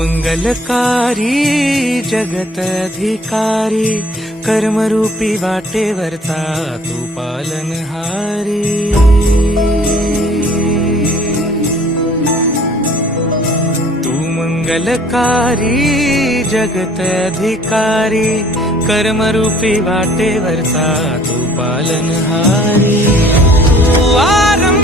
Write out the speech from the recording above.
मंगलकारी जगत अधिकारी कर्मरूपी वाटेवरचा तू पालनहारी। तू मंगलकारी जगत अधिकारी कर्मरूपी वाटेवरचा तू पालनहारी। तू आरंभ